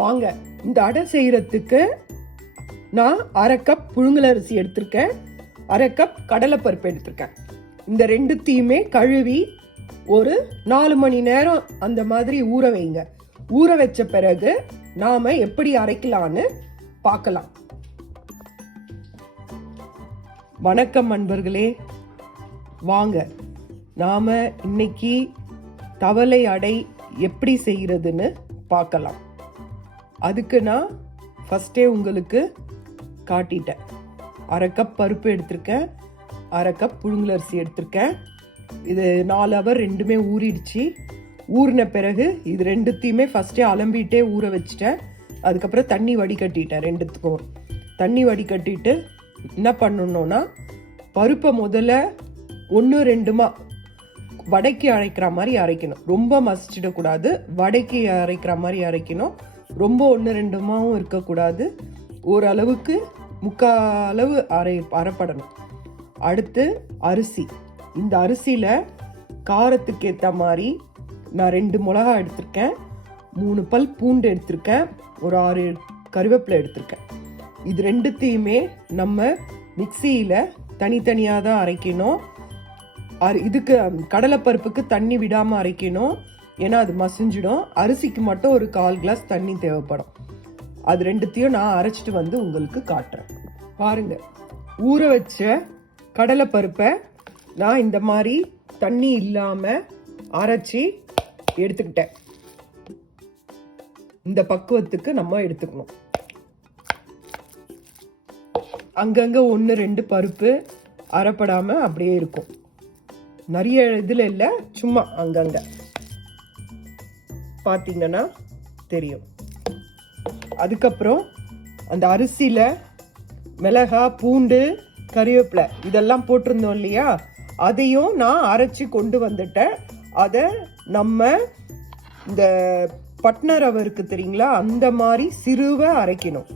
வாங்க இந்த அடை செய்யறதுக்கு நான் 1/2 கப் புழுங்கலரிசி எடுத்திருக்கேன், 1/2 கப் கடலைப்பருப்பு எடுத்திருக்கேன். இந்த ரெண்டுத்தையுமே கழுவி ஒரு 4 மணி நேரம் அந்த மாதிரி ஊற வைங்க. ஊற வச்ச பிறகு நாம எப்படி அரைக்கலான்னு பார்க்கலாம். வணக்கம் நண்பர்களே, வாங்க நாம இன்னைக்கு தவளை அடை எப்படி செய்யறதுன்னு பார்க்கலாம். அதுக்கு நான் ஃபர்ஸ்டே உங்களுக்கு காட்டிட்டேன். 1/2 கப் பருப்பு எடுத்திருக்கேன், 1/2 கப் புழுங்கலரிசி எடுத்திருக்கேன். இது 4 ஹவர் ரெண்டுமே ஊறிடுச்சு. ஊறின பிறகு இது ரெண்டுத்தையுமே ஃபர்ஸ்டே அலம்பிட்டே ஊற வச்சுட்டேன். அதுக்கப்புறம் தண்ணி வடிகட்டிட்டேன். ரெண்டுத்துக்கும் தண்ணி வடிகட்டிட்டு என்ன பண்ணணும்னா, பருப்பை முதல்ல 1-2 வடைக்கு அரைக்கிற மாதிரி அரைக்கணும். ரொம்ப மசிச்சிடக்கூடாது, வடைக்கு அரைக்கிற மாதிரி அரைக்கணும். ரொம்ப 1-2 இருக்கக்கூடாது, ஓரளவுக்கு முக்கால் அரைப்படணும். அடுத்து அரிசி. இந்த அரிசியில் காரத்துக்கு ஏற்ற மாதிரி நான் 2 மிளகா எடுத்திருக்கேன், 3 பல் பூண்டு எடுத்திருக்கேன், ஒரு 6 கருவேப்பிலை எடுத்திருக்கேன். இது ரெண்டுத்தையுமே நம்ம மிக்சியில் தனித்தனியாக தான் அரைக்கணும். இதுக்கு கடலைப்பருப்புக்கு தண்ணி விடாமல் அரைக்கணும், ஏன்னா அது மசிஞ்சிடும். அரிசிக்கு மட்டும் ஒரு 1/4 கிளாஸ் தண்ணி தேவைப்படும். அது ரெண்டுத்தையும் நான் அரைச்சிட்டு வந்து உங்களுக்கு காட்டுறேன். பாருங்க, ஊற வச்ச கடலைப்பருப்பை நான் இந்த மாதிரி தண்ணி இல்லாமல் அரைச்சி எடுத்துக்கிட்டேன். இந்த பக்குவத்துக்கு நம்ம எடுத்துக்கணும். அங்கங்க 1-2 பருப்பு அரைப்படாம அப்படியே இருக்கும். நிறைய இதுல இல்லை, சும்மா அங்கங்க பார்த்தீங்கன்னா தெரியும். அதுக்கப்புறம் அந்த அரிசியில மிளகா, பூண்டு, கறிவேப்பிலை இதெல்லாம் போட்டிருந்தோம் இல்லையா, அதையும் நான் அரைச்சி கொண்டு வந்துட்டேன். அதை நம்ம இந்த பட்ன ரவை இருக்கு தெரியுங்களா, அந்த மாதிரி சிறுவ அரைக்கணும்.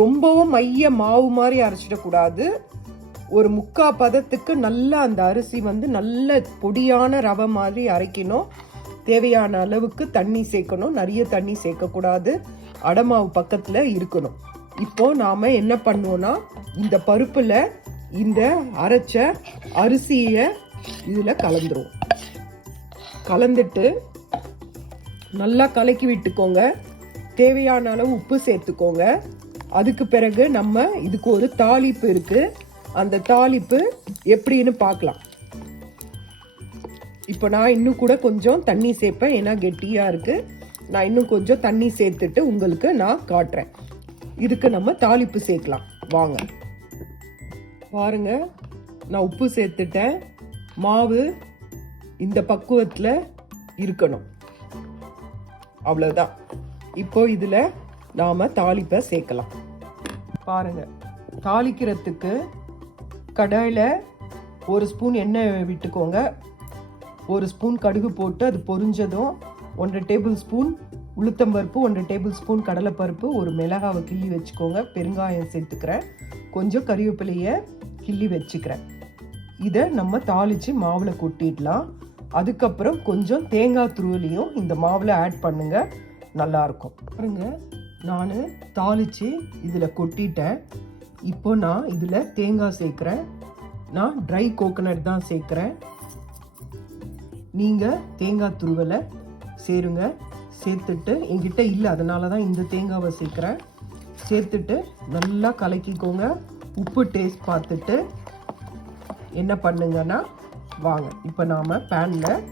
ரொம்பவும் மைய மாவு மாதிரி அரைச்சிடக்கூடாது. ஒரு 3/4 பதத்துக்கு நல்லா அந்த அரிசி நல்ல பொடியான ரவை மாதிரி அரைக்கணும். தேவையான அளவுக்கு தண்ணி சேர்க்கணும், நிறைய தண்ணி சேர்க்கக்கூடாது. அடமாவு பக்கத்தில் இருக்கணும். இப்போ நாம என்ன பண்ணுவோம்னா, இந்த பருப்புல இந்த அரைச்ச அரிசியை இதுல கலந்துருவோம். கலந்துட்டு நல்லா கலக்கி விட்டுக்கோங்க. தேவையான அளவு உப்பு சேர்த்துக்கோங்க. அதுக்கு பிறகு நம்ம இதுக்கு ஒரு தாளிப்பு இருக்கு, அந்த தாளிப்பு எப்படின்னு பார்க்கலாம். இப்போ நான் இன்னும் கூட கொஞ்சம் தண்ணி சேர்ப்பேன், ஏன்னா கெட்டியா இருக்கு. நான் இன்னும் கொஞ்சம் தண்ணி சேர்த்துட்டு உங்களுக்கு நான் காட்டுறேன். இதுக்கு நம்ம தாளிப்பு சேர்க்கலாம். வாங்க பாருங்க, நான் உப்பு சேர்த்துட்டேன். மாவு இந்த பக்குவத்தில் இருக்கணும், அவ்வளோதான். இப்போ இதில் நாம் தாளிப்பை சேர்க்கலாம். பாருங்க, தாளிக்கிறதுக்கு கடாயில் 1 ஸ்பூன் எண்ணெய் விட்டுக்கோங்க. 1 ஸ்பூன் கடுகு போட்டு அது பொரிஞ்சதும் 1 டேபிள் ஸ்பூன் உளுத்தம்பருப்பு, 1 டேபிள் ஸ்பூன் கடலைப்பருப்பு, ஒரு மிளகாவை கிள்ளி வச்சுக்கோங்க. பெருங்காயம் சேர்த்துக்கிறேன், கொஞ்சம் கறிவேப்பிலையை கிள்ளி வச்சுக்கிறேன். இதை நம்ம தாளித்து மாவில் கொட்டிடலாம். அதுக்கப்புறம் கொஞ்சம் தேங்காய் துருவலையும் இந்த மாவில் ஆட் பண்ணுங்க, நல்லாயிருக்கும். பாருங்க, நான் தாளித்து இதில் கொட்டிட்டேன். இப்போ நான் இதில் தேங்காய் சேர்க்குறேன். நான் ட்ரை கோகனட் தான் சேர்க்குறேன். நீங்கள் தேங்காய் துருவலை சேருங்க. சேர்த்துட்டு, என்கிட்ட இல்லை அதனால தான் இந்த தேங்காவை சேர்க்குறேன். சேர்த்துட்டு நல்லா கலக்கிக்கோங்க. உப்பு டேஸ்ட் பார்த்துட்டு என்ன பண்ணுங்கன்னா, வாங்க இப்போ நாம் பேனில்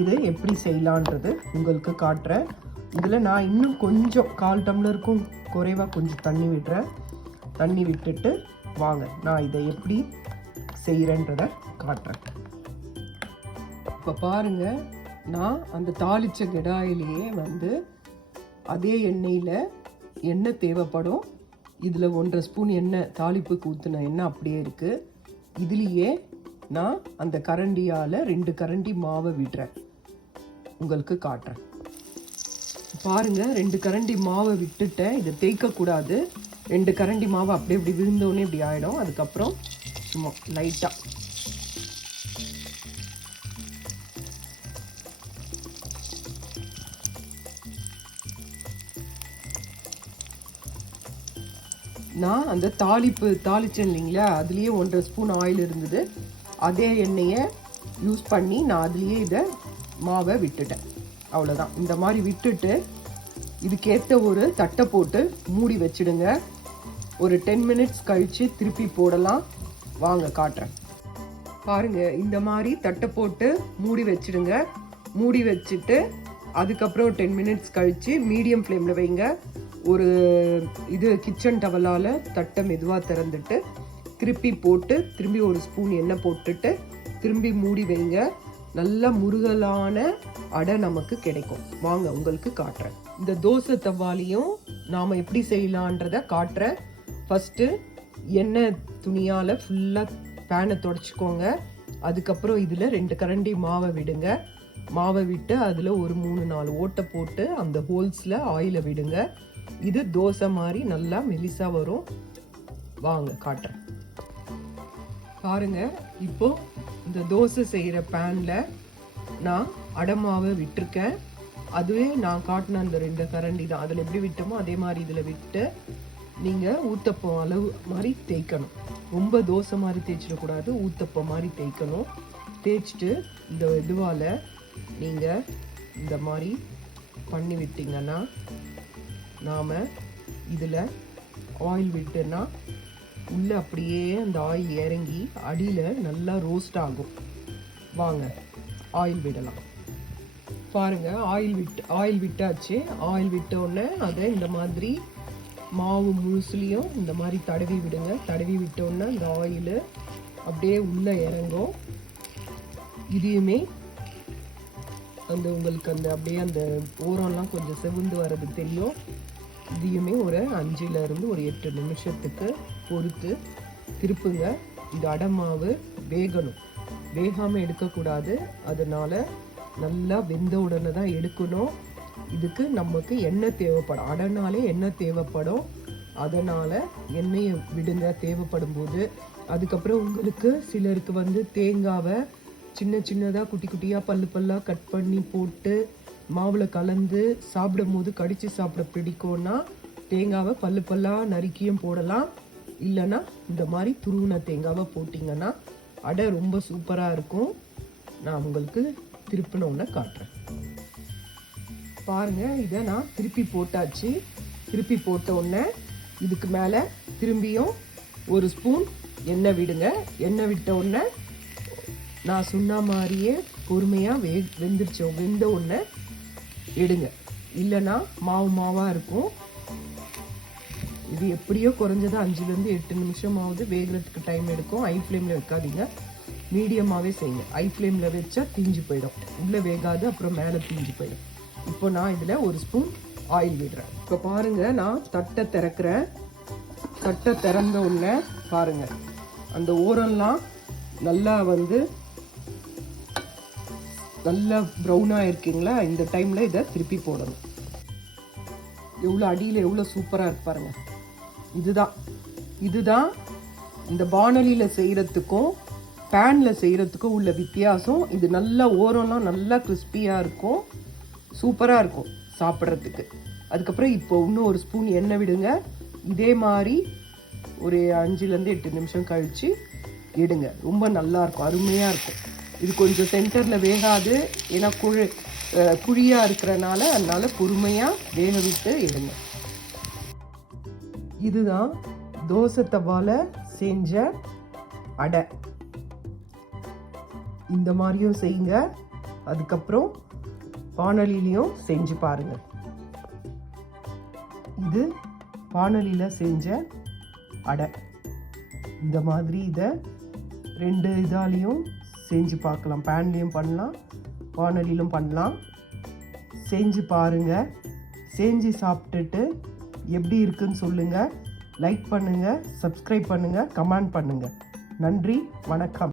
இது எப்படி செய்யலான்றது உங்களுக்கு காட்டுறேன். இதில் நான் இன்னும் கொஞ்சம் 1/4 டம்ளருக்கும் குறைவாக கொஞ்சம் தண்ணி விடுறேன். தண்ணி விட்டுட்டு வாங்க நான் இதை எப்படி செய்கிறேன்றதை காட்டுறேன். இப்போ பாருங்க, நான் அந்த தாளித்த கடாயிலேயே அதே எண்ணெயில் எண்ணெய் தேவைப்படும். இதில் 1/2 ஸ்பூன் எண்ணெய், தாளிப்புக்கு ஊற்றின எண்ணெய் அப்படியே இருக்குது. இதுலேயே நான் அந்த கரண்டியால் 2 கரண்டி மாவை விடுறேன், உங்களுக்கு காட்டுறேன். பாருங்கள், 2 கரண்டி மாவை விட்டுட்டேன். இதை தேய்க்கக்கூடாது. 2 கரண்டி மாவை அப்படியே இப்படி விழுந்தோடனே இப்படி ஆகிடும். அதுக்கப்புறம் சும்மா லைட்டாக நான் அந்த தாளிச்சேன் இல்லைங்களா, அதுலேயே 1.5 ஸ்பூன் ஆயில் இருந்தது. அதே எண்ணெயை யூஸ் பண்ணி நான் அதுலேயே இதை மாவை விட்டுட்டேன். அவ்வளோதான். இந்த மாதிரி விட்டுட்டு இதுக்கேற்ற ஒரு தட்டை போட்டு மூடி வச்சிடுங்க. ஒரு 10 மினிட்ஸ் கழித்து திருப்பி போடலாம். வாங்க காட்டுறேன். பாருங்கள், இந்த மாதிரி தட்டை போட்டு மூடி வச்சிடுங்க. மூடி வச்சுட்டு அதுக்கப்புறம் 10 மினிட்ஸ் கழித்து மீடியம் ஃப்ளேமில் வைங்க. ஒரு கிச்சன் டவலால் தட்டை மெதுவாக திறந்துட்டு திருப்பி போட்டு திரும்பி ஒரு ஸ்பூன் எண்ணெய் போட்டுட்டு திரும்பி மூடி வைங்க. நல்ல முருகலான அடை நமக்கு கிடைக்கும். வாங்க உங்களுக்கு காட்டுறேன். இந்த தோசை தவாலையும் நாம் எப்படி செய்யலான்றதை காட்டுறேன். ஃபஸ்ட்டு எண்ணெய் துணியால் ஃபுல்லாக பேனை தொடச்சிக்கோங்க. அதுக்கப்புறம் இதில் 2 கரண்டி மாவை விடுங்க. மாவை விட்டு அதில் ஒரு 3-4 ஓட்டை போட்டு அந்த ஹோல்ஸில் ஆயிலை விடுங்க. இது தோசை மாதிரி நல்லா மெலிசா வரும். வாங்க காட்டுறேன். பாருங்க, இப்போ இந்த தோசை செய்கிற பேனில் நான் அடை மாவை விட்டுருக்கேன். அதுவே நான் காட்டின அந்த 2 கரண்டி தான். அதில் எப்படி விட்டோமோ அதே மாதிரி இதில் விட்டு நீங்கள் ஊத்தப்பம் அளவு மாதிரி தேய்க்கணும். ரொம்ப தோசை மாதிரி தேய்ச்சிடக்கூடாது, ஊத்தப்பம் மாதிரி தேய்க்கணும். தேய்ச்சிட்டு இந்த இதுவால் நீங்கள் இந்த மாதிரி பண்ணி விட்டீங்கன்னா நாம் இதில் ஆயில் விட்டுன்னா உள்ளே அப்படியே அந்த ஆயில் இறங்கி அடியில் நல்லா ரோஸ்ட் ஆகும். வாங்க ஆயில் விடலாம். பாருங்கள், ஆயில் விட்டாச்சு. ஆயில் விட்டோடனே அதை இந்த மாதிரி மாவு முழுசுலையும் இந்த மாதிரி தடவி விடுங்க. தடவி விட்டோன்னே இந்த ஆயில் அப்படியே உள்ளே இறங்கும். இதையுமே அந்த உங்களுக்கு அந்த அப்படியே அந்த ஓரம்லாம் கொஞ்சம் செவந்து வர்றது தெரியும். இதையுமே ஒரு 5லேருந்து ஒரு 8 நிமிஷத்துக்கு பொறுத்து திருப்புங்க. இந்த அடை மாவு வேகணும், வேகாமல் எடுக்கக்கூடாது. அதனால் நல்லா வெந்த உடனே தான் எடுக்கணும். இதுக்கு நமக்கு எண்ணெய் தேவைப்படும். அடைனாலே எண்ணெய் தேவைப்படும். அதனால் எண்ணெயை விடுங்க தேவைப்படும் போது. அதுக்கப்புறம் உங்களுக்கு சிலருக்கு தேங்காவை சின்னதாக குட்டி குட்டியாக பல்லாக கட் பண்ணி போட்டு மாவில் கலந்து சாப்பிடும் போது கடித்து சாப்பிட பிடிக்கும்னா தேங்காவை பல்லாக நறுக்கியும் போடலாம். இல்லைன்னா இந்த மாதிரி துருவின தேங்காவை போட்டிங்கன்னா அடை ரொம்ப சூப்பராக இருக்கும். நான் உங்களுக்கு திருப்பினோன்னு காட்டுறேன். பாருங்கள், இதை நான் திருப்பி போட்டாச்சு. திருப்பி போட்ட உடனே இதுக்கு மேலே திரும்பியும் ஒரு ஸ்பூன் எண்ணெய் விடுங்க. எண்ணெய் விட்ட உடனே நான் சொன்ன மாதிரியே பொறுமையாக வெந்த உடனே எடுங்க. இல்லைன்னா மாவாக இருக்கும். இது எப்படியோ குறைஞ்சது 5லேருந்து 8 நிமிஷமாவது வேகிறதுக்கு டைம் எடுக்கும். ஹை ஃப்ளேமில் வைக்காதீங்க, மீடியமாகவே செய்யுங்க. ஹை ஃப்ளேமில் வச்சா தீஞ்சு போயிடும், உள்ளே வேகாது, அப்புறம் மேலே தீஞ்சு போயிடும். இப்போ நான் இதில் ஒரு ஸ்பூன் ஆயில் விடுறேன். இப்போ பாருங்கள், நான் தட்டை திறக்கிறேன். தட்டை திறந்த உடனே பாருங்கள், அந்த ஓரம்லாம் நல்லா நல்லா ப்ரௌனாக இருக்குங்களா. இந்த டைமில் இதை திருப்பி போடணும். எவ்வளோ அடியில் எவ்வளோ சூப்பராக இருக்கு பாருங்கள். இதுதான் இந்த பானலியில் செய்கிறதுக்கும் பேனில் செய்கிறதுக்கும் உள்ள வித்தியாசம். இது நல்லா ஓரம்லாம் நல்லா கிறிஸ்பியாக இருக்கும், சூப்பராக இருக்கும் சாப்பிட்றதுக்கு. அதுக்கப்புறம் இப்போ இன்னும் ஒரு ஸ்பூன் எண்ணெய் விடுங்க. இதே மாதிரி ஒரு 5லேருந்து 8 நிமிஷம் கழித்து எடுங்க. ரொம்ப நல்லாயிருக்கும், அருமையாக இருக்கும். இது கொஞ்சம் சென்டரில் வேகாது, ஏன்னா குழியாக இருக்கிறனால. அதனால பொறுமையாக வேக விட்டு எடுங்க. இதுதான் தோசை தவால செஞ்ச அடை. இந்த மாதிரியும் செய்யுங்க. அதுக்கப்புறம் பானலிலையும் செஞ்சு பாருங்க. இது பானலியில் செஞ்ச அடை. இந்த மாதிரி இதை 2 இதாலையும் செஞ்சு பார்க்கலாம். பேன்லேயும் பண்ணலாம், பானலிலும் பண்ணலாம். செஞ்சு பாருங்கள். செஞ்சு சாப்பிட்டுட்டு எப்படி இருக்குன்னு சொல்லுங்கள். லைக் பண்ணுங்கள், சப்ஸ்கிரைப் பண்ணுங்கள், கமெண்ட் பண்ணுங்கள். நன்றி, வணக்கம்.